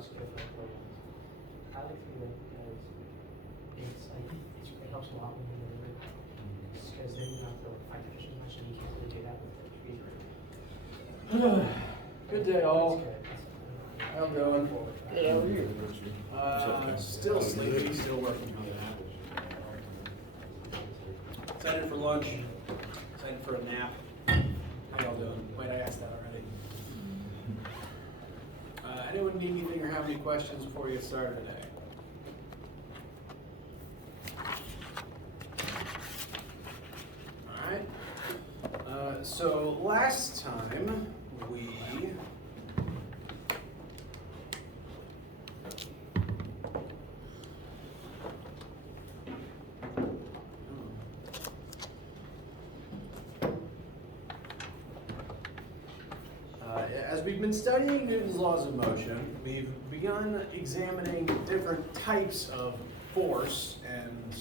just go for the programs. I like 3 because it helps a lot when you're doing it. Because then you don't have to fight the fish as much, and you can't really do that with the trees. Good day, all. That's good. How you doing? Good, how are you? Still sleepy, still working on that. Excited for lunch. Excited for a nap. How y'all doing? Wait, I asked that already. Anyone need anything or have any questions before we get started today? All right. So last time we as we've been studying Newton's laws of motion, we've begun examining different types of force and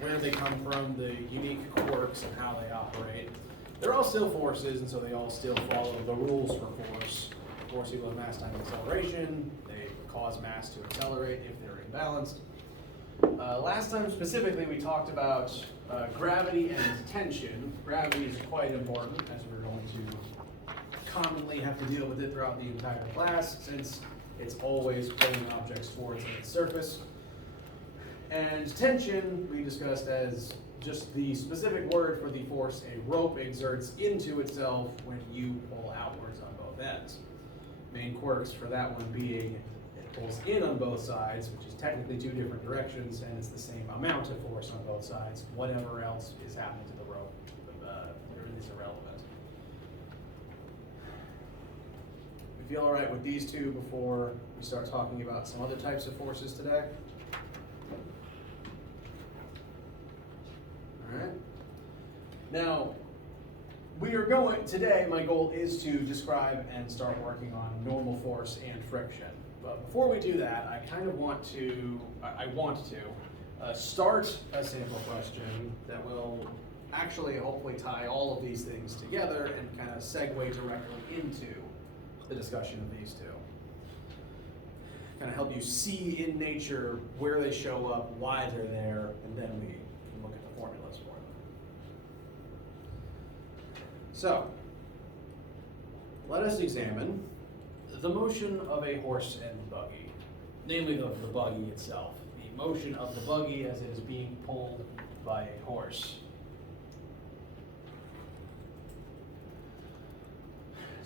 where they come from, the unique quirks and how they operate. They're all still forces, and so they all still follow the rules for force. Force equals mass times acceleration. They cause mass to accelerate if they're imbalanced. Last time specifically, we talked about gravity and tension. Gravity is quite important, as we're going to commonly have to deal with it throughout the entire class, since it's always pulling objects towards its surface. And tension we discussed as just the specific word for the force a rope exerts into itself when you pull outwards on both ends. Main quirks for that one being it pulls in on both sides, which is technically 2 different directions, and it's the same amount of force on both sides. Whatever else is happening to the rope is irrelevant. We feel all right with these 2 before we start talking about some other types of forces today? All right. Now, today my goal is to describe and start working on normal force and friction. But before we do that, I want to start a sample question that will actually hopefully tie all of these things together and kind of segue directly into the discussion of these 2. Kind of help you see in nature where they show up, why they're there, and then we can look at the formulas for them. So, let us examine the motion of a horse and buggy, namely the buggy itself, the motion of the buggy as it is being pulled by a horse.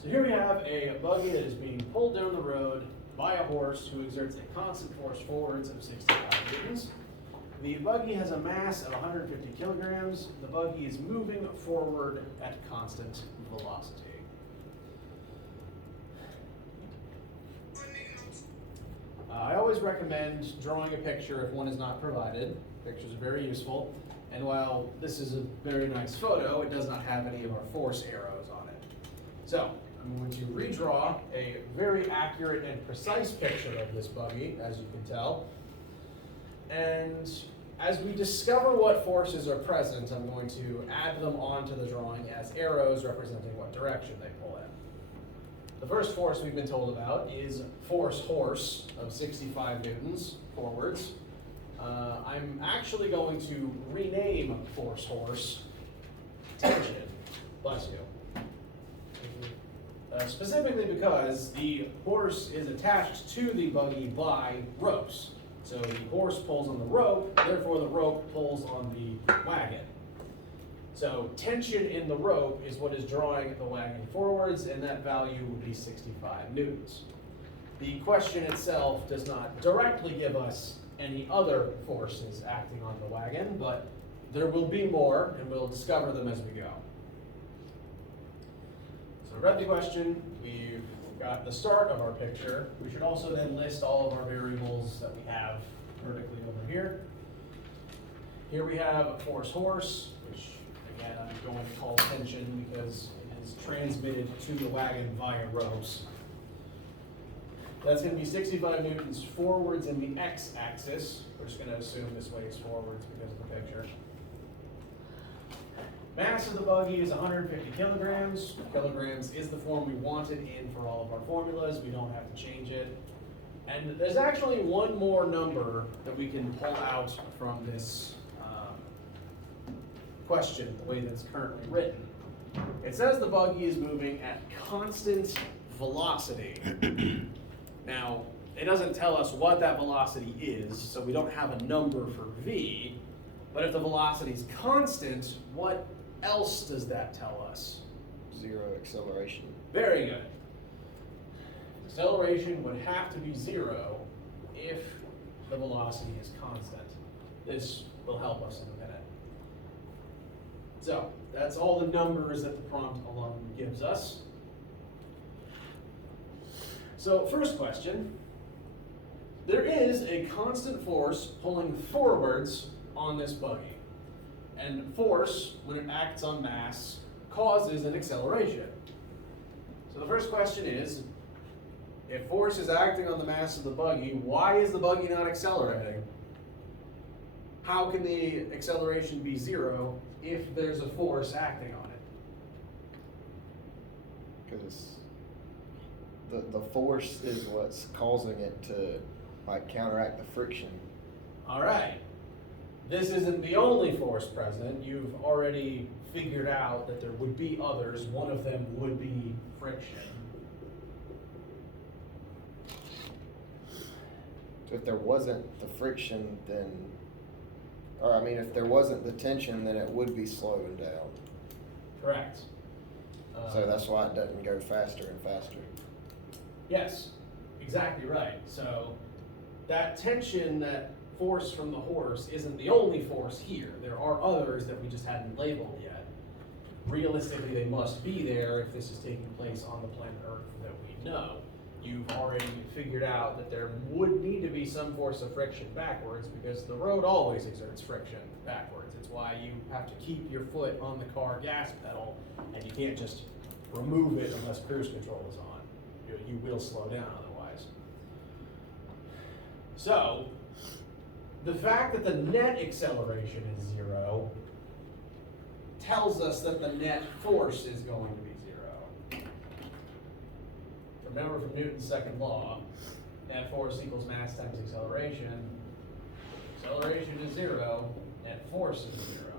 So here we have a buggy that is being pulled down the road by a horse who exerts a constant force forwards of 65 newtons. The buggy has a mass of 150 kilograms. The buggy is moving forward at constant velocity. I always recommend drawing a picture if one is not provided. Pictures are very useful. And while this is a very nice photo, it does not have any of our force arrows on it. So, I'm going to redraw a very accurate and precise picture of this buggy, as you can tell. And as we discover what forces are present, I'm going to add them onto the drawing as arrows representing what direction they pull in. The first force we've been told about is force horse of 65 newtons forwards. I'm actually going to rename force horse tension. Bless you. Specifically because the horse is attached to the buggy by ropes. So the horse pulls on the rope, therefore the rope pulls on the wagon. So tension in the rope is what is drawing the wagon forwards, and that value would be 65 newtons. The question itself does not directly give us any other forces acting on the wagon, but there will be more, and we'll discover them as we go. So I read the question, we've got the start of our picture. We should also then list all of our variables that we have vertically over here. Here we have force horse, which again I'm going to call tension because it is transmitted to the wagon via ropes. That's going to be 65 newtons forwards in the x-axis. We're just going to assume this weighs forwards because of the picture. Mass of the buggy is 150 kilograms. Kilograms is the form we wanted in for all of our formulas. We don't have to change it. And there's actually one more number that we can pull out from this question, the way that's currently written. It says the buggy is moving at constant velocity. Now, it doesn't tell us what that velocity is, so we don't have a number for v. But if the velocity is constant, what else does that tell us? Zero acceleration. Very good. Acceleration would have to be 0 if the velocity is constant. This will help us in a minute. So, that's all the numbers that the prompt alone gives us. So, first question. There is a constant force pulling forwards on this buggy. And force, when it acts on mass, causes an acceleration. So the first question is, if force is acting on the mass of the buggy, why is the buggy not accelerating? How can the acceleration be 0 if there's a force acting on it? Because the force is what's causing it to like counteract the friction. All right. This isn't the only force present. You've already figured out that there would be others. One of them would be friction. So if there wasn't the friction, then, or I mean, if there wasn't the tension, then it would be slowing down. Correct. So that's why it doesn't go faster and faster. Yes, exactly right. So that tension, that force from the horse isn't the only force here. There are others that we just hadn't labeled yet. Realistically, they must be there if this is taking place on the planet Earth that we know. You've already figured out that there would need to be some force of friction backwards because the road always exerts friction backwards. It's why you have to keep your foot on the car gas pedal and you can't just remove it unless cruise control is on. You will slow down otherwise. So, the fact that the net acceleration is 0 tells us that the net force is going to be 0. Remember from Newton's second law, net force equals mass times acceleration. Acceleration is 0, net force is 0.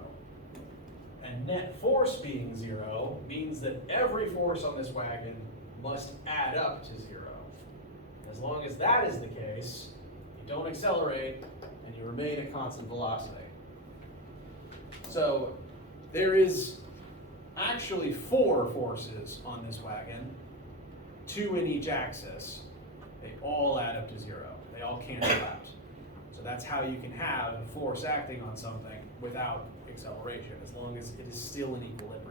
And net force being 0 means that every force on this wagon must add up to 0. As long as that is the case, you don't accelerate and you remain at constant velocity. So there is actually 4 forces on this wagon, 2 in each axis. They all add up to 0. They all cancel out. So that's how you can have force acting on something without acceleration, as long as it is still in equilibrium.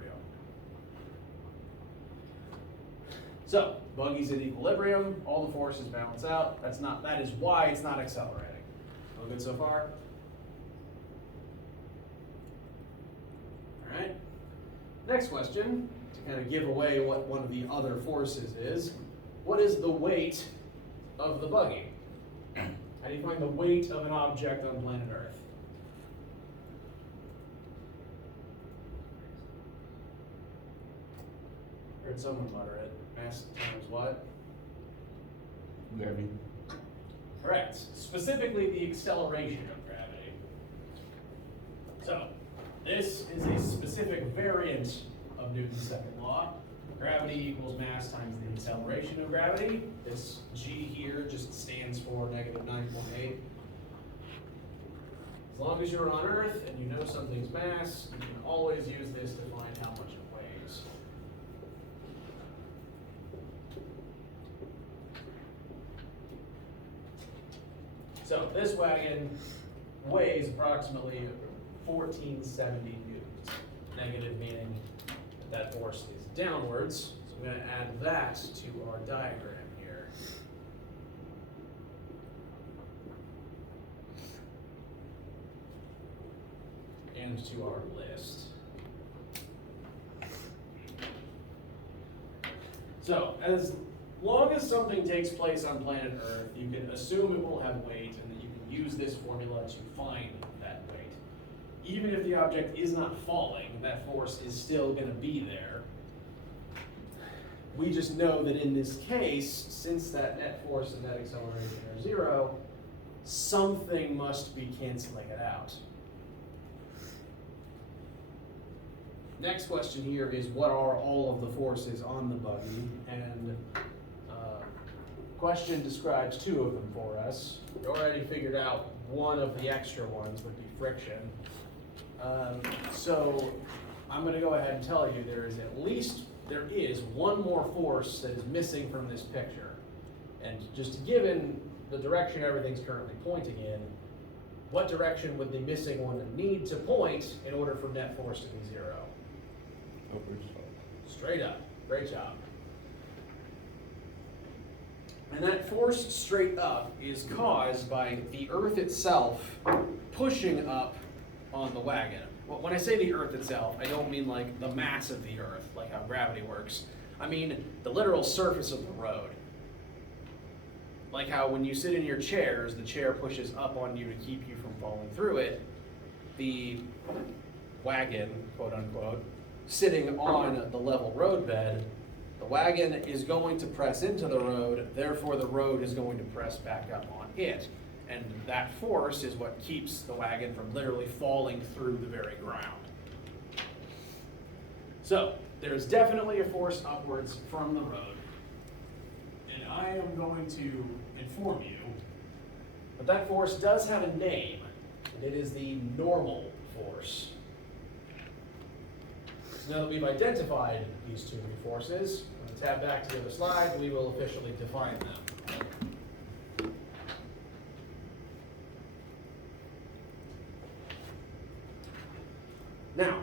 So, buggy's in equilibrium, all the forces balance out. That is why it's not accelerating. All good so far? All right. Next question, to kind of give away what one of the other forces is. What is the weight of the buggy? How do you find the weight of an object on planet Earth? Heard someone mutter it. Mass times what? Gravity. Correct. Specifically the acceleration of gravity. So, this is a specific variant of Newton's second law. Gravity equals mass times the acceleration of gravity. This G here just stands for -9.8. As long as you're on Earth and you know something's mass, you can always use this to find how much it weighs. So this wagon weighs approximately 1470 newtons. Negative meaning that force is downwards. So I'm going to add that to our diagram here. And to our list. So, as long as something takes place on planet Earth, you can assume it will have weight and that you can use this formula to find that weight. Even if the object is not falling, that force is still going to be there. We just know that in this case, since that net force and net acceleration are 0, something must be canceling it out. Next question here is, what are all of the forces on the buggy? And question describes 2 of them for us. We already figured out one of the extra ones would be friction. So I'm going to go ahead and tell you there is one more force that is missing from this picture. And just given the direction everything's currently pointing in, what direction would the missing one need to point in order for net force to be 0? Upwards. Straight up. Great job. And that force straight up is caused by the Earth itself pushing up on the wagon. Well, when I say the Earth itself, I don't mean like the mass of the Earth, like how gravity works. I mean the literal surface of the road. Like how when you sit in your chairs, the chair pushes up on you to keep you from falling through it. The wagon, quote unquote, sitting on the level roadbed, the wagon is going to press into the road, therefore the road is going to press back up on it. And that force is what keeps the wagon from literally falling through the very ground. So, there's definitely a force upwards from the road. And I am going to inform you that that force does have a name, and it is the normal force. So now that we've identified these 2 new forces, when we tab back to the other slide, we will officially define them. Now,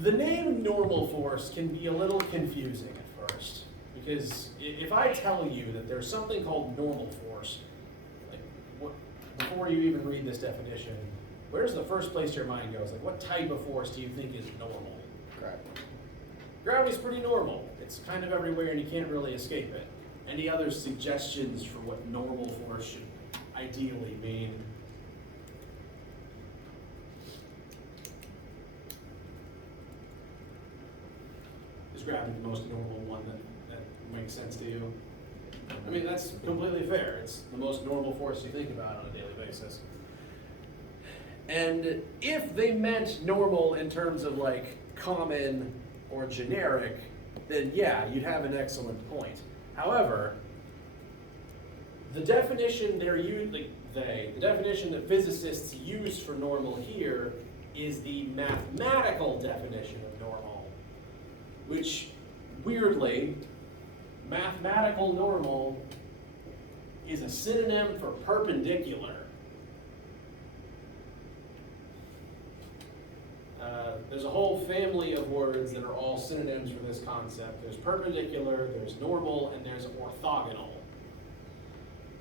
the name normal force can be a little confusing at first, because if I tell you that there's something called normal force, like before you even read this definition, where's the first place your mind goes? Like, what type of force do you think is normal? Gravity. Gravity's pretty normal. It's kind of everywhere and you can't really escape it. Any other suggestions for what normal force should ideally mean? Is gravity the most normal one that makes sense to you? I mean, that's completely fair. It's the most normal force you think about on a daily basis. And if they meant normal in terms of like common or generic, then yeah, you'd have an excellent point. However, the definition the definition that physicists use for normal here is the mathematical definition of normal, which weirdly, mathematical normal is a synonym for perpendicular. There's a whole family of words that are all synonyms for this concept. There's perpendicular, there's normal, and there's orthogonal.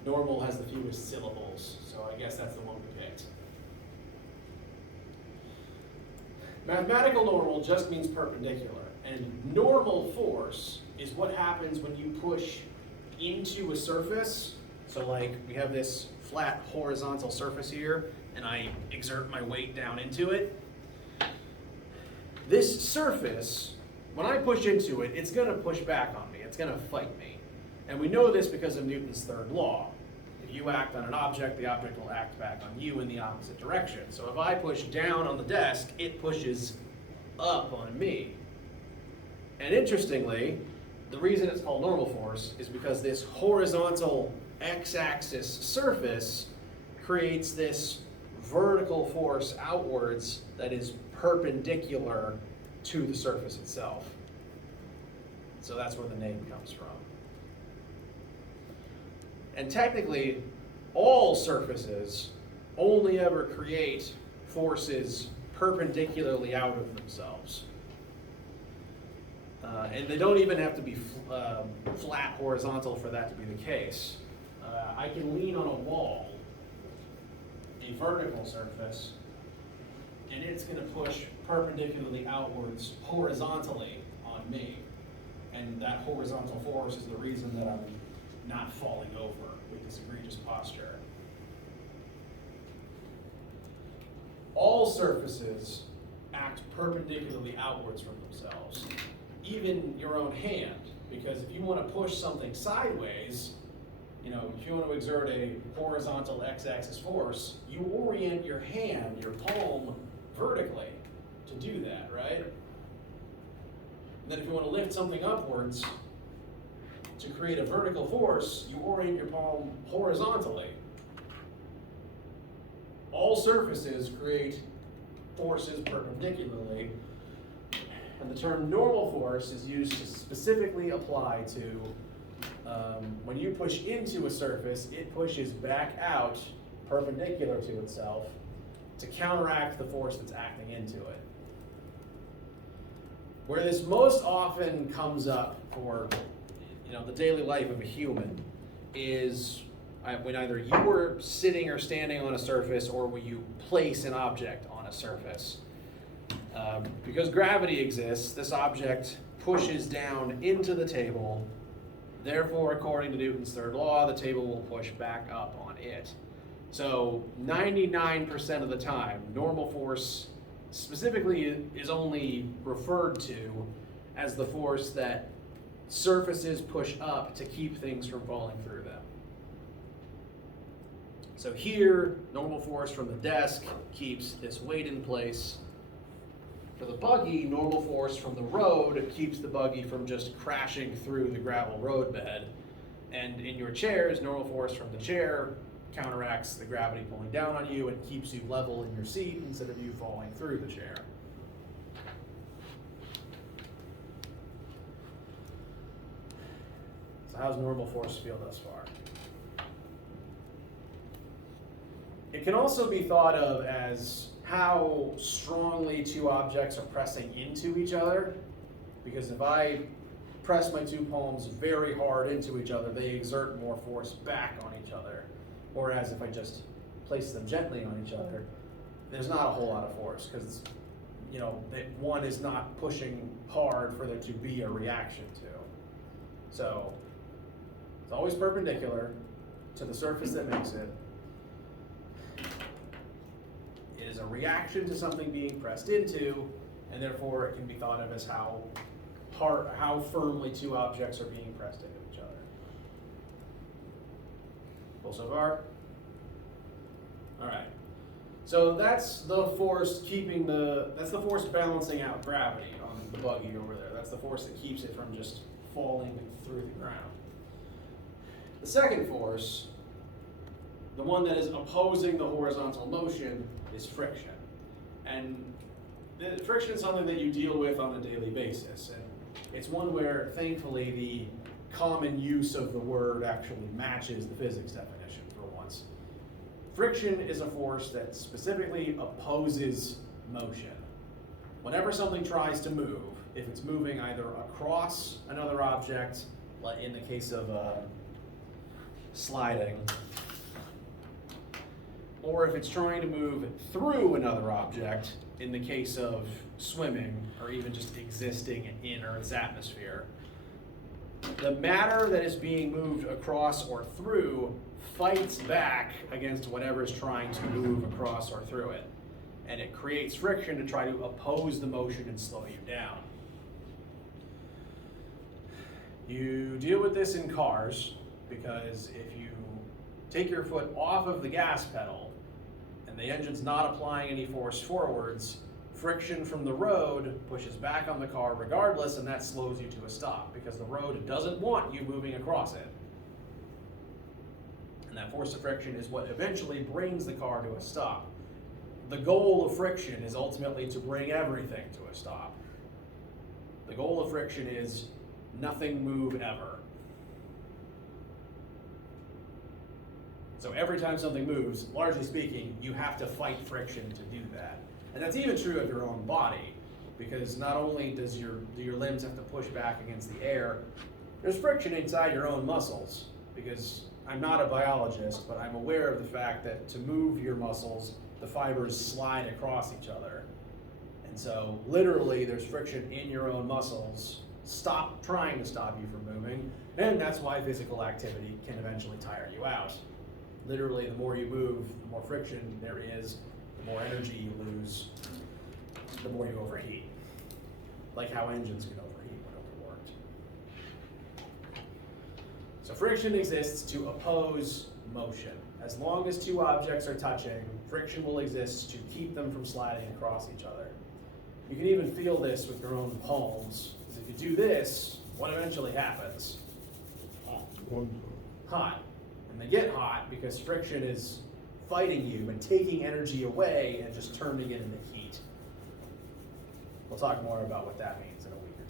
Normal has the fewest syllables, so I guess that's the one we picked. Mathematical normal just means perpendicular, and normal force is what happens when you push into a surface. So like we have this flat horizontal surface here, and I exert my weight down into it. This surface, when I push into it, it's going to push back on me. It's going to fight me. And we know this because of Newton's third law. If you act on an object, the object will act back on you in the opposite direction. So if I push down on the desk, it pushes up on me. And interestingly, the reason it's called normal force is because this horizontal x-axis surface creates this vertical force outwards that is perpendicular to the surface itself. So that's where the name comes from. And technically, all surfaces only ever create forces perpendicularly out of themselves. And they don't even have to be flat horizontal for that to be the case. I can lean on a wall, a vertical surface, and it's going to push perpendicularly outwards horizontally on me. And that horizontal force is the reason that I'm not falling over with this egregious posture. All surfaces act perpendicularly outwards from themselves. even your own hand, because if you want to push something sideways, you know, if you want to exert a horizontal x-axis force, you orient your hand, your palm, vertically to do that, right? And then if you want to lift something upwards to create a vertical force, you orient your palm horizontally. All surfaces create forces perpendicularly, and the term normal force is used to specifically apply to when you push into a surface, it pushes back out perpendicular to itself to counteract the force that's acting into it. Where this most often comes up for, you know, the daily life of a human is when either you were sitting or standing on a surface, or when you place an object on a surface. Because gravity exists, this object pushes down into the table. Therefore, according to Newton's third law, the table will push back up on it. So 99% of the time, normal force specifically is only referred to as the force that surfaces push up to keep things from falling through them. So here, normal force from the desk keeps this weight in place. For the buggy, normal force from the road keeps the buggy from just crashing through the gravel roadbed. And in your chairs, normal force from the chair counteracts the gravity pulling down on you and keeps you level in your seat instead of you falling through the chair. So how's normal force feel thus far? It can also be thought of as how strongly two objects are pressing into each other, because if I press my two palms very hard into each other, they exert more force back on each other. Whereas if I just place them gently on each other, there's not a whole lot of force, because, you know, one is not pushing hard for there to be a reaction to. So it's always perpendicular to the surface that makes it. It is a reaction to something being pressed into, and therefore it can be thought of as how firmly two objects are being pressed into each other. Cool so far? All right. So that's the force that's the force balancing out gravity on the buggy over there. That's the force that keeps it from just falling through the ground. The second force, the one that is opposing the horizontal motion, is friction. And the friction is something that you deal with on a daily basis. And it's one where, thankfully, the common use of the word actually matches the physics definition for once. Friction is a force that specifically opposes motion. Whenever something tries to move, if it's moving either across another object, like in the case of sliding, or if it's trying to move through another object, in the case of swimming, or even just existing in Earth's atmosphere, the matter that is being moved across or through fights back against whatever is trying to move across or through it. And it creates friction to try to oppose the motion and slow you down. You deal with this in cars, because if you take your foot off of the gas pedal and the engine's not applying any force forwards, friction from the road pushes back on the car regardless, and that slows you to a stop, because the road doesn't want you moving across it. And that force of friction is what eventually brings the car to a stop. The goal of friction is ultimately to bring everything to a stop. The goal of friction is nothing move ever. So every time something moves, largely speaking, you have to fight friction to do that. And that's even true of your own body, because not only do your limbs have to push back against the air, there's friction inside your own muscles. Because I'm not a biologist, but I'm aware of the fact that to move your muscles, the fibers slide across each other. And so literally there's friction in your own muscles trying to stop you from moving, and that's why physical activity can eventually tire you out. Literally, the more you move, the more friction there is, the more energy you lose, the more you overheat. Like how engines can overheat when So friction exists to oppose motion. As long as two objects are touching, friction will exist to keep them from sliding across each other. You can even feel this with your own palms, because if you do this, what eventually happens? Hot. And they get hot because friction is fighting you and taking energy away and just turning it into heat. We'll talk more about what that means in a week or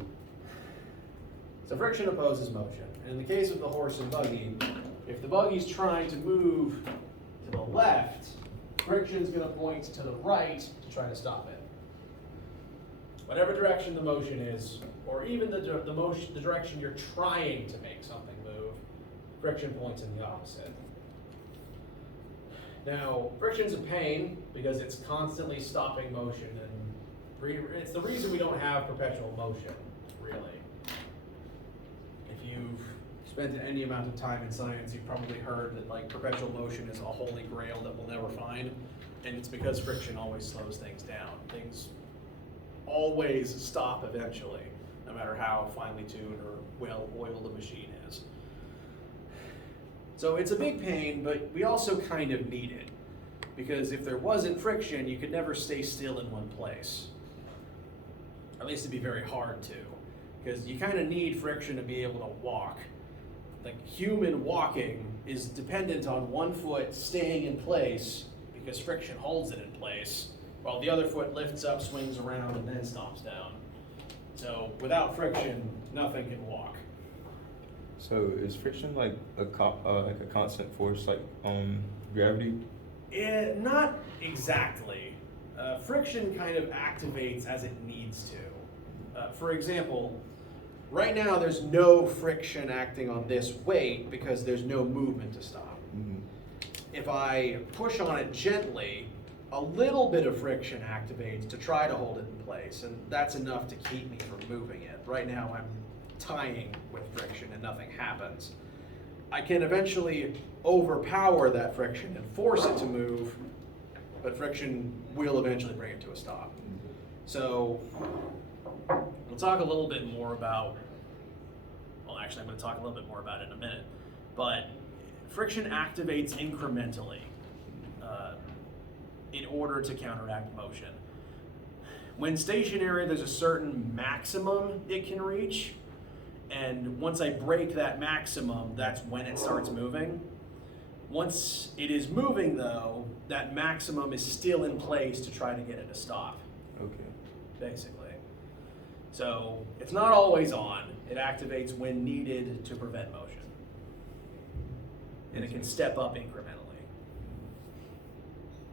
two. So friction opposes motion. And in the case of the horse and buggy, if the buggy's trying to move to the left, friction's going to point to the right to try to stop it. Whatever direction the motion is, or even the direction you're trying to make something move, friction points in the opposite. Now, friction's a pain because it's constantly stopping motion, and it's the reason we don't have perpetual motion, really. If you've spent any amount of time in science, you've probably heard that like perpetual motion is a holy grail that we'll never find, and it's because friction always slows things down. Things always stop eventually, no matter how finely tuned or well oiled the machine is. So it's a big pain, but we also kind of need it, because if there wasn't friction, you could never stay still in one place. At least it'd be very hard to, because you kind of need friction to be able to walk. Like human walking is dependent on one foot staying in place because friction holds it in place, while the other foot lifts up, swings around, and then stops down. So without friction, nothing can walk. So is friction like a constant force, like gravity? Not exactly. Friction kind of activates as it needs to. For example, right now there's no friction acting on this weight because there's no movement to stop. Mm-hmm. If I push on it gently, a little bit of friction activates to try to hold it in place, and that's enough to keep me from moving it. Right now I'm tying with friction and nothing happens. I can eventually overpower that friction and force it to move, but friction will eventually bring it to a stop. So we'll talk a little bit more about, well actually I'm going to talk a little bit more about it in a minute, but friction activates incrementally in order to counteract motion. When stationary, there's a certain maximum it can reach, and once I break that maximum, that's when it starts moving. Once it is moving though, that maximum is still in place to try to get it to stop. Okay. Basically. So it's not always on. It activates when needed to prevent motion. And it can step up incrementally.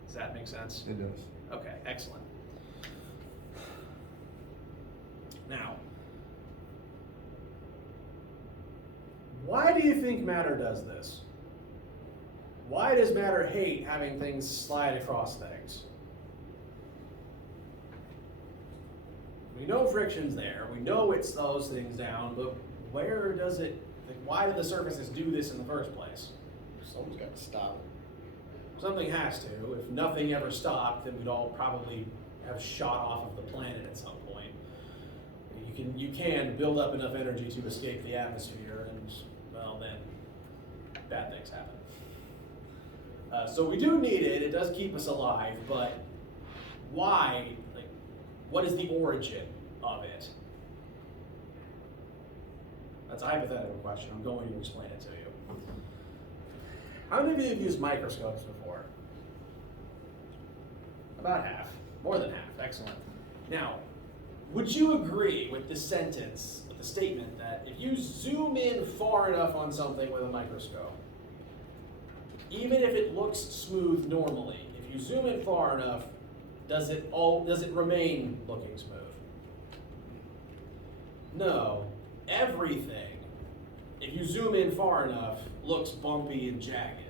Does that make sense? It does. Okay, excellent. Now, why do you think matter does this? Why does matter hate having things slide across things? We know friction's there, we know it slows things down, but where does it, like, why do the surfaces do this in the first place? Someone's got to stop it. Something has to. If nothing ever stopped, then we'd all probably have shot off of the planet at some point. You can build up enough energy to escape the atmosphere, and well, then bad things happen. So we do need it. It does keep us alive, but why? Like, what is the origin of it? That's a hypothetical question. I'm going to explain it to you. How many of you have used microscopes before? About half. More than half. Excellent. Now, would you agree with the sentence, with the statement that if you zoom in far enough on something with a microscope, even if it looks smooth normally, if you zoom in far enough, does it remain looking smooth? No. Everything, if you zoom in far enough, looks bumpy and jagged.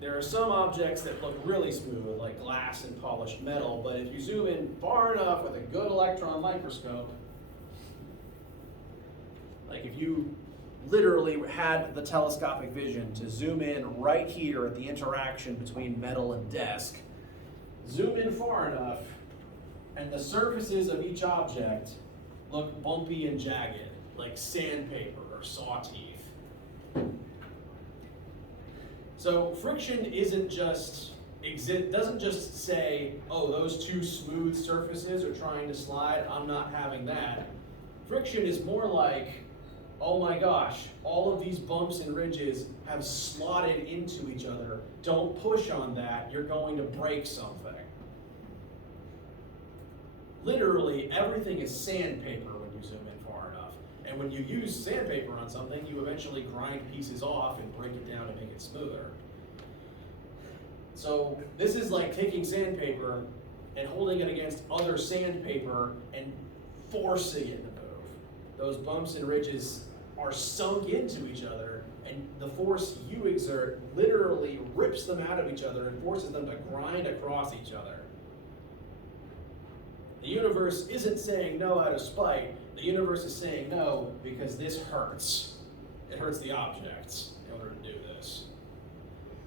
There are some objects that look really smooth, like glass and polished metal, but if you zoom in far enough with a good electron microscope, like if you literally had the telescopic vision to zoom in right here at the interaction between metal and desk, zoom in far enough, and the surfaces of each object look bumpy and jagged, like sandpaper or saw teeth. So friction doesn't just say, oh, those two smooth surfaces are trying to slide, I'm not having that. Friction is more like, oh my gosh, all of these bumps and ridges have slotted into each other. Don't push on that, you're going to break something. Literally, everything is sandpaper when you zoom in far enough. And when you use sandpaper on something, you eventually grind pieces off and break it down to make it smoother. So this is like taking sandpaper and holding it against other sandpaper and forcing it to move. Those bumps and ridges are sunk into each other, and the force you exert literally rips them out of each other and forces them to grind across each other. The universe isn't saying no out of spite. The universe is saying no because this hurts. It hurts the objects in order to do this.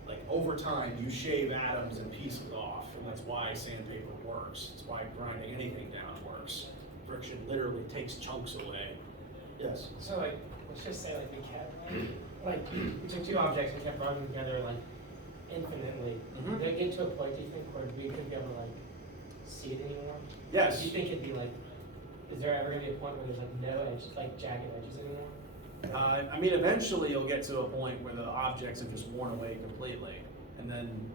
Like over time, you shave atoms and pieces off, and that's why sandpaper works. It's why grinding anything down works. Friction literally takes chunks away. Yes? So like, let's just say like we kept we took two objects and kept running together like infinitely. Mhm. Did it get to a point, do you think, where we couldn't be able to like see it anymore? Yes. Do you think it'd be like, is there ever gonna be a point where there's like no edges, like jagged edges anymore? I mean, eventually you'll get to a point where the objects have just worn away completely. And then,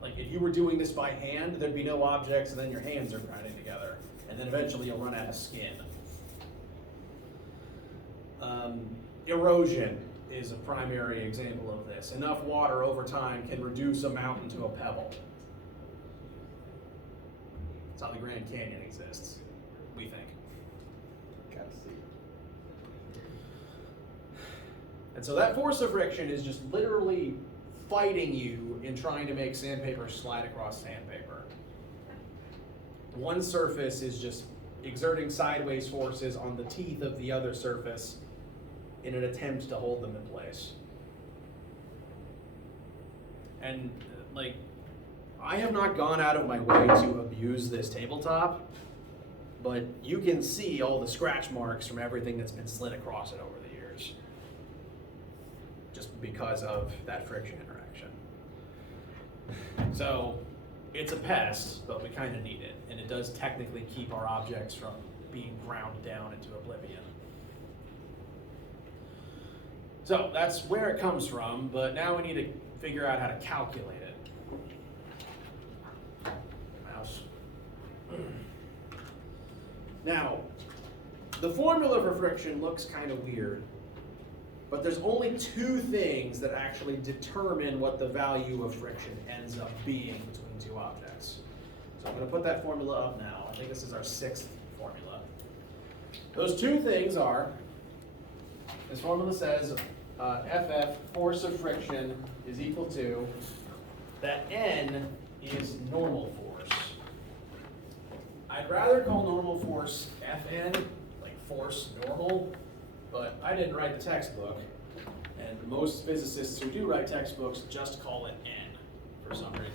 like if you were doing this by hand, there'd be no objects, and then your hands are grinding together. And then eventually you'll run out of skin. Erosion is a primary example of this. Enough water over time can reduce a mountain to a pebble. That's how the Grand Canyon exists, we think. Gotta see. And so that force of friction is just literally fighting you in trying to make sandpaper slide across sandpaper. One surface is just exerting sideways forces on the teeth of the other surface in an attempt to hold them in place. And like, I have not gone out of my way to abuse this tabletop, but you can see all the scratch marks from everything that's been slid across it over the years, just because of that friction interaction. So it's a pest, but we kind of need it, and it does technically keep our objects from being ground down into oblivion. So that's where it comes from, but now we need to figure out how to calculate it. Mouse. Now, the formula for friction looks kind of weird, but there's only two things that actually determine what the value of friction ends up being between two objects. So I'm going to put that formula up now. I think this is our sixth formula. Those two things are, this formula says FF, force of friction, is equal to, that N is normal force. I'd rather call normal force Fn, like force normal, but I didn't write the textbook, and most physicists who do write textbooks just call it N for some reason.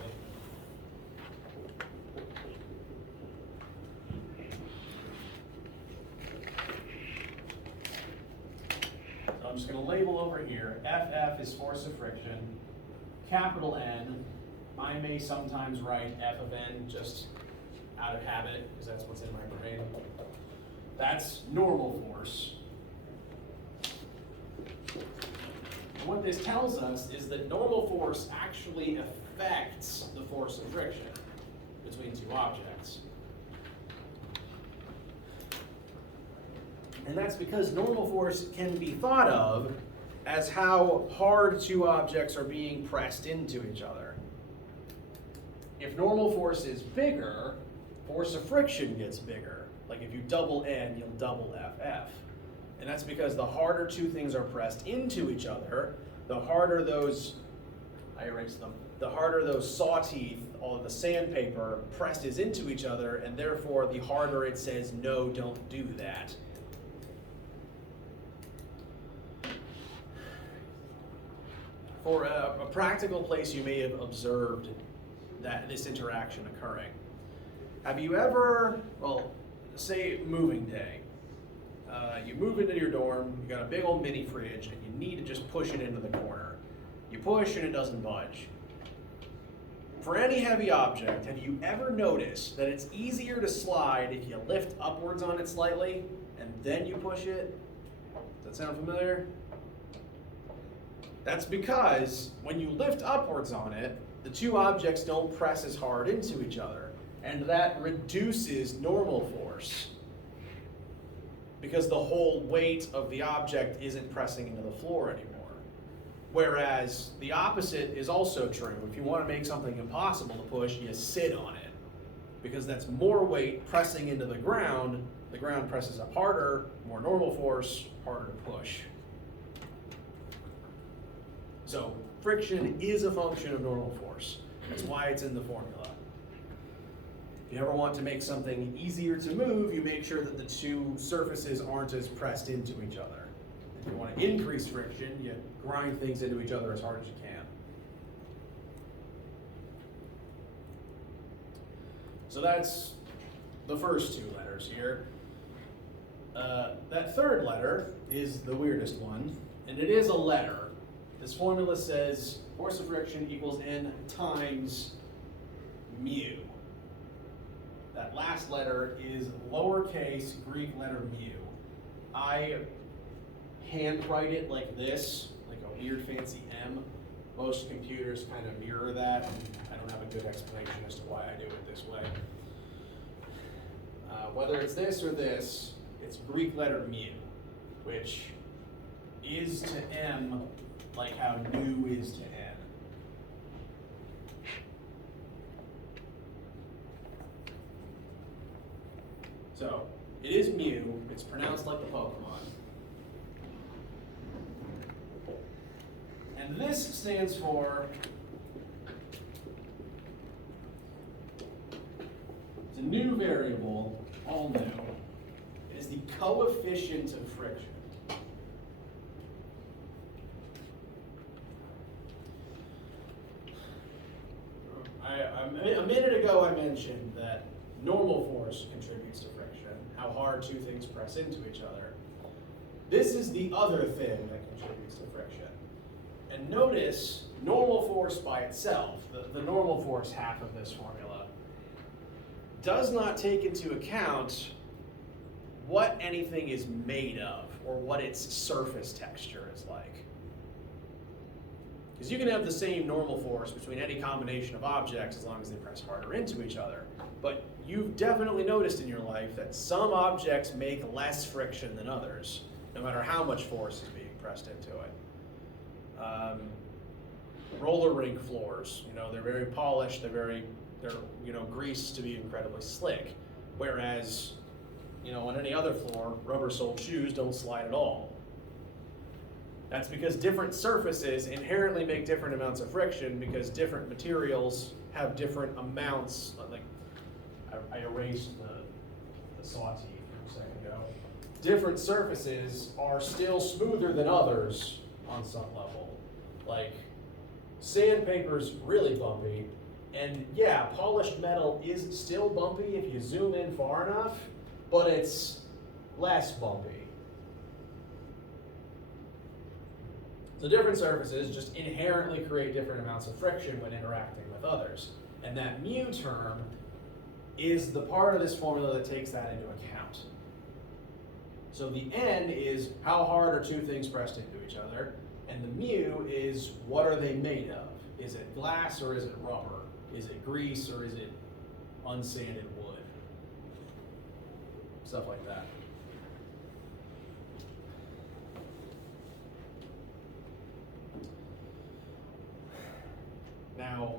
So I'm just going to label over here, FF is force of friction, capital N, I may sometimes write F of N just out of habit, because that's what's in my brain. That's normal force. And what this tells us is that normal force actually affects the force of friction between two objects. And that's because normal force can be thought of as how hard two objects are being pressed into each other. If normal force is bigger, force of friction gets bigger. Like if you double N, you'll double FF. And that's because the harder two things are pressed into each other, the harder those, I erased them, the harder those saw teeth, all of the sandpaper presses into each other, and therefore the harder it says, no, don't do that. For a practical place you may have observed this interaction occurring. Have you ever, well, say moving day. you move into your dorm, you got a big old mini fridge, and you need to just push it into the corner. You push and it doesn't budge. For any heavy object, have you ever noticed that it's easier to slide if you lift upwards on it slightly and then you push it? Does that sound familiar? That's because when you lift upwards on it, the two objects don't press as hard into each other, and that reduces normal force because the whole weight of the object isn't pressing into the floor anymore. Whereas the opposite is also true. If you want to make something impossible to push, you sit on it because that's more weight pressing into the ground presses up harder, more normal force, harder to push. So friction is a function of normal force. That's why it's in the formula. If you ever want to make something easier to move, you make sure that the two surfaces aren't as pressed into each other. If you want to increase friction, you grind things into each other as hard as you can. So that's the first two letters here. That third letter is the weirdest one, and it is a letter. This formula says force of friction equals N times mu. That last letter is lowercase Greek letter mu. I handwrite it like this, like a weird fancy M. Most computers kind of mirror that. I don't have a good explanation as to why I do it this way. Whether it's this or this, it's Greek letter mu, which is to M like how nu is to N. So, it is mu, it's pronounced like the Pokemon. And this stands for, it's a new variable, all new. It is the coefficient of friction. A minute ago I mentioned that normal force contributes to friction, how hard two things press into each other. This is the other thing that contributes to friction. And notice normal force by itself, the normal force half of this formula, does not take into account what anything is made of or what its surface texture is like. Because you can have the same normal force between any combination of objects as long as they press harder into each other. But you've definitely noticed in your life that some objects make less friction than others, no matter how much force is being pressed into it. Roller rink floors, they're very polished, they're greased to be incredibly slick. Whereas, on any other floor, rubber-soled shoes don't slide at all. That's because different surfaces inherently make different amounts of friction because different materials have different amounts. Like, I erased the saw teeth from a second ago. Different surfaces are still smoother than others on some level. Like, sandpaper's really bumpy, and yeah, polished metal is still bumpy if you zoom in far enough, but it's less bumpy. So different surfaces just inherently create different amounts of friction when interacting with others. And that mu term is the part of this formula that takes that into account. So the N is how hard are two things pressed into each other, and the mu is what are they made of? Is it glass or is it rubber? Is it grease or is it unsanded wood? Stuff like that. Now,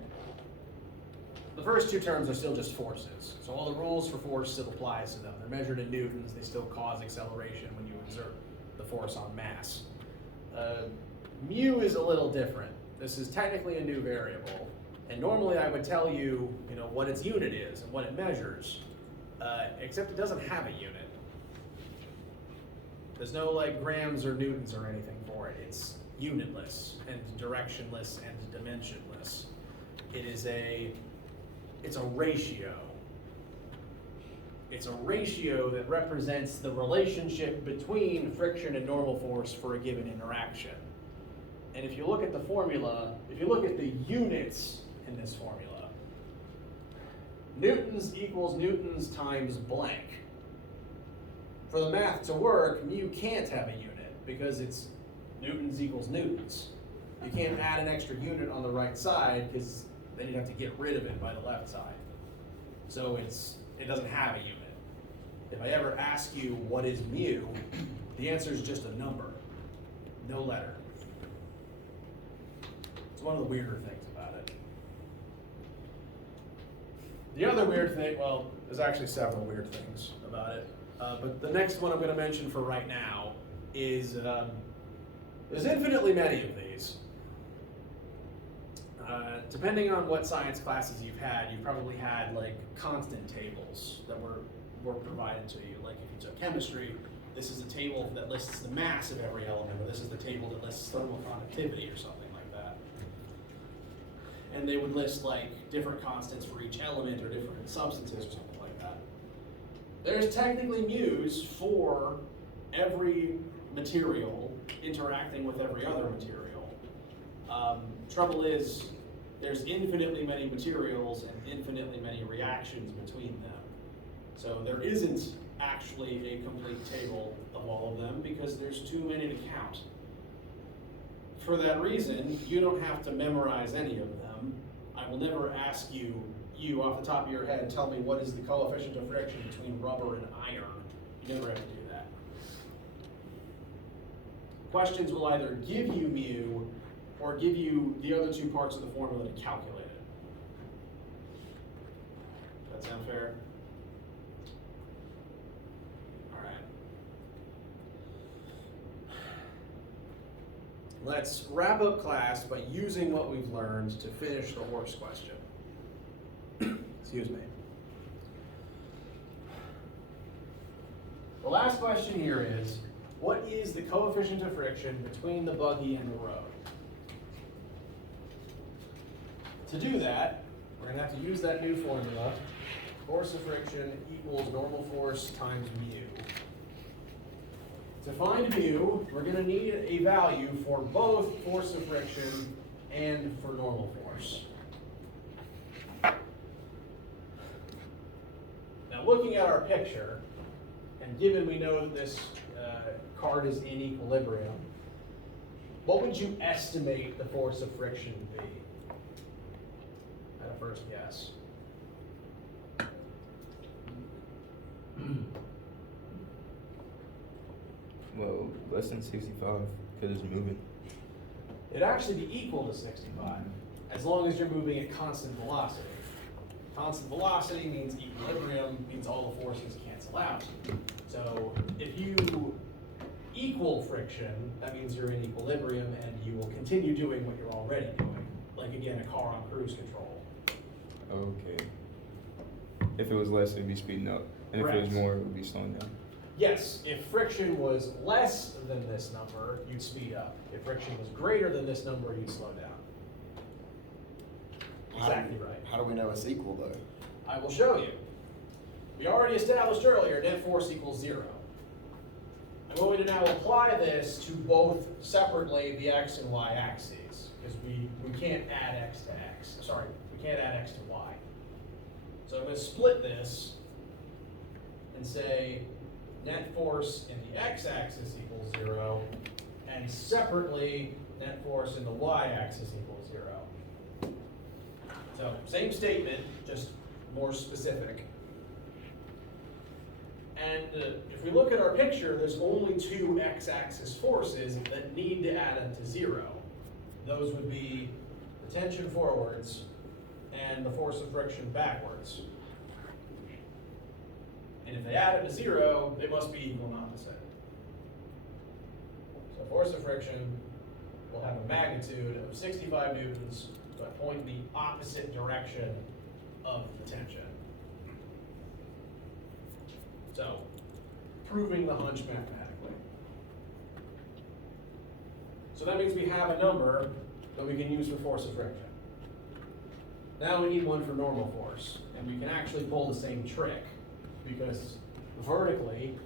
the first two terms are still just forces. So all the rules for force still applies to them. They're measured in newtons. They still cause acceleration when you exert the force on mass. Mu is a little different. This is technically a new variable. And normally I would tell you, what its unit is and what it measures. Except it doesn't have a unit. There's no grams or newtons or anything for it. It's unitless and directionless and dimensionless. It's a ratio. It's a ratio that represents the relationship between friction and normal force for a given interaction. And if you look at the formula, if you look at the units in this formula, newtons equals newtons times blank. For the math to work, mu can't have a unit because it's newtons equals newtons. You can't add an extra unit on the right side because then you'd have to get rid of it by the left side. So it doesn't have a unit. If I ever ask you what is mu, the answer is just a number, no letter. It's one of the weirder things about it. The other weird thing, well, there's actually several weird things about it. But the next one I'm going to mention for right now is there's infinitely many of these. Depending on what science classes you've probably had like constant tables that were provided to you. Like if you took chemistry, this is a table that lists the mass of every element, or this is the table that lists thermal conductivity or something like that. And they would list like different constants for each element or different substances or something like that. There's technically mu's for every material interacting with every other material. Trouble is, there's infinitely many materials and infinitely many reactions between them. So there isn't actually a complete table of all of them because there's too many to count. For that reason, you don't have to memorize any of them. I will never ask you off the top of your head, tell me what is the coefficient of friction between rubber and iron. You never have to do that. Questions will either give you mu or give you the other two parts of the formula to calculate it. Does that sound fair? All right. Let's wrap up class by using what we've learned to finish the horse question. Excuse me. The last question here is, what is the coefficient of friction between the buggy and the road? To do that, we're going to have to use that new formula. Force of friction equals normal force times mu. To find mu, we're going to need a value for both force of friction and for normal force. Now looking at our picture, and given we know that this cart is in equilibrium, what would you estimate the force of friction to be? At a first guess. Well, less than 65 because it's moving. It'd actually be equal to 65, as long as you're moving at constant velocity. Constant velocity means equilibrium, means all the forces cancel out. So if you equal friction, that means you're in equilibrium and you will continue doing what you're already doing. Like again, a car on cruise control. Okay. If it was less, it'd be speeding up. And if it was Correct. more, it would be slowing down. Yes, if friction was less than this number, you'd speed up. If friction was greater than this number, you'd slow down. Exactly right. How do we know it's equal though? I will show you. We already established earlier net force equals 0. I'm going to now apply this to both separately the x and y axes, because we can't add x to x. Sorry, we can't add x to y. So I'm going to split this and say net force in the x-axis equals 0, and separately net force in the y-axis equals 0. So same statement, just more specific. And if we look at our picture, there's only two x-axis forces that need to add up to 0. Those would be the tension forwards and the force of friction backwards. And if they add up to 0, they must be equal and opposite. So force of friction will have a magnitude of 65 newtons, but point in the opposite direction of the tension. So, proving the hunch mathematically. So that means we have a number that we can use for force of friction. Now we need one for normal force, and we can actually pull the same trick. because vertically,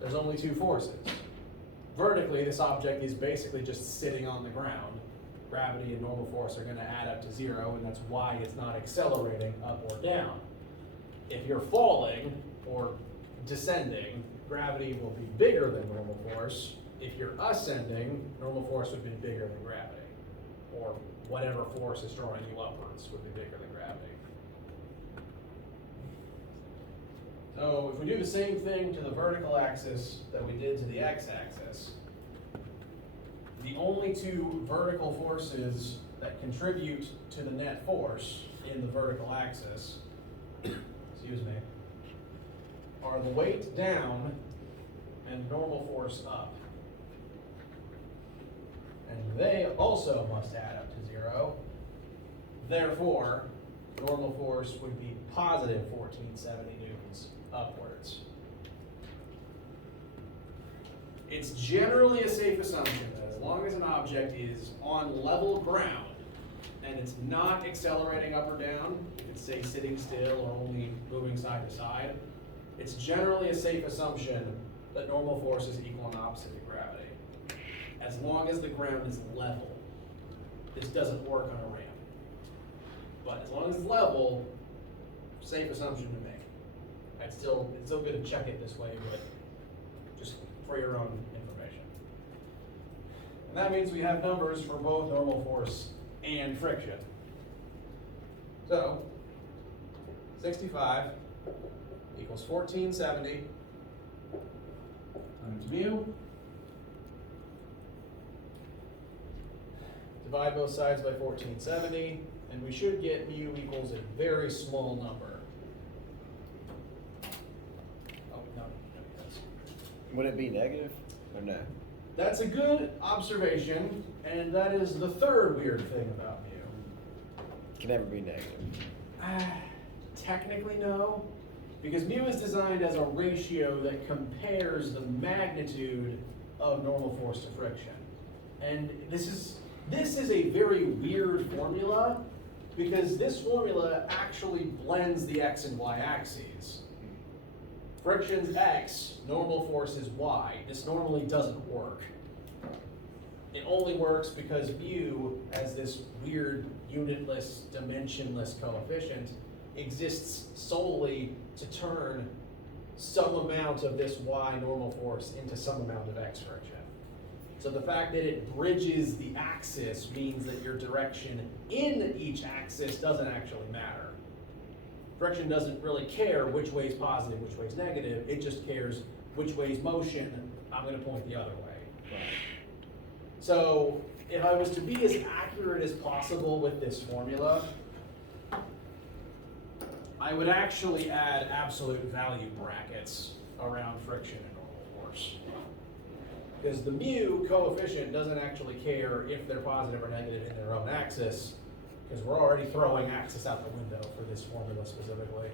there's only two forces. Vertically, this object is basically just sitting on the ground. Gravity and normal force are gonna add up to 0, and that's why it's not accelerating up or down. If you're falling or descending, gravity will be bigger than normal force. If you're ascending, normal force would be bigger than gravity. Or whatever force is drawing you upwards would be bigger than gravity. So if we do the same thing to the vertical axis that we did to the x-axis, the only two vertical forces that contribute to the net force in the vertical axis, excuse me, are the weight down and normal force up. And they also must add up to 0. Therefore, normal force would be positive 1470 newtons upwards. It's generally a safe assumption that as long as an object is on level ground and it's not accelerating up or down, if it's say sitting still or only moving side to side, it's generally a safe assumption that normal force is equal and opposite to gravity. As long as the ground is level. This doesn't work on a ramp. But as long as it's level, safe assumption to make. It's still good to check it this way, but just for your own information. And that means we have numbers for both normal force and friction. So, 65 equals 1470 times mu. Divide both sides by 1470, and we should get mu equals a very small number. Oh, no, that's. Would it be negative or no? That's a good observation, and that is the third weird thing about mu. It can never be negative. Technically, no, because mu is designed as a ratio that compares the magnitude of normal force to friction. And this is a very weird formula, because this formula actually blends the x and y axes. Friction's x, normal force is y. This normally doesn't work. It only works because mu, as this weird unitless, dimensionless coefficient, exists solely to turn some amount of this y normal force into some amount of x friction. So the fact that it bridges the axis means that your direction in each axis doesn't actually matter. Friction doesn't really care which way is positive, which way is negative. It just cares which way is motion. I'm going to point the other way. So if I was to be as accurate as possible with this formula, I would actually add absolute value brackets around friction and normal force. Because the mu coefficient doesn't actually care if they're positive or negative in their own axis, because we're already throwing axis out the window for this formula specifically.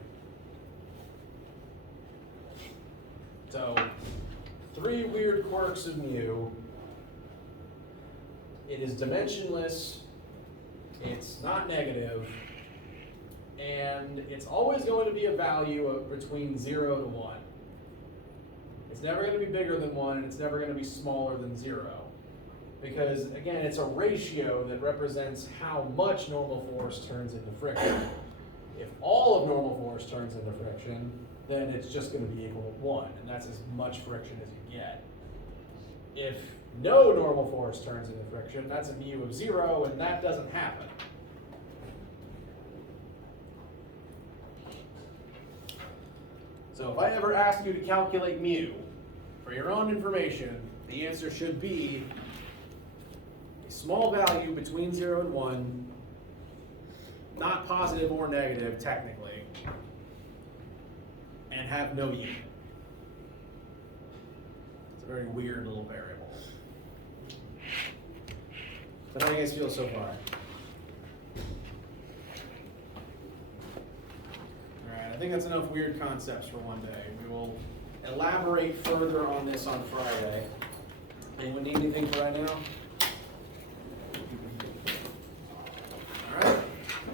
So, 3 weird quirks of mu. It is dimensionless, it's not negative, and it's always going to be a value of between 0 to 1. It's never going to be bigger than 1, and it's never going to be smaller than 0. Because, again, it's a ratio that represents how much normal force turns into friction. If all of normal force turns into friction, then it's just going to be equal to 1, and that's as much friction as you get. If no normal force turns into friction, that's a mu of 0, and that doesn't happen. So if I ever ask you to calculate mu, for your own information, the answer should be a small value between 0 and 1, not positive or negative technically, and have no unit. It's a very weird little variable. So how do you guys feel so far? Alright, I think that's enough weird concepts for one day. We will elaborate further on this on Friday. Anyone need anything for right now? Alright.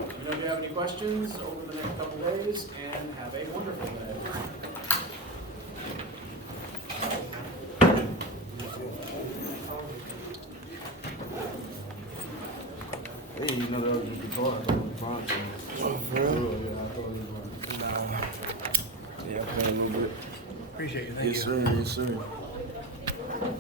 Let me know if you have any questions over the next couple days, and have a wonderful day. Hey, you know that was your guitar. I thought it was Bronx. Oh, for real? Yeah, I thought it was Bronx. No. Yeah, I played a little bit. Appreciate you. Thank Yes, you. sir. Yes, sir.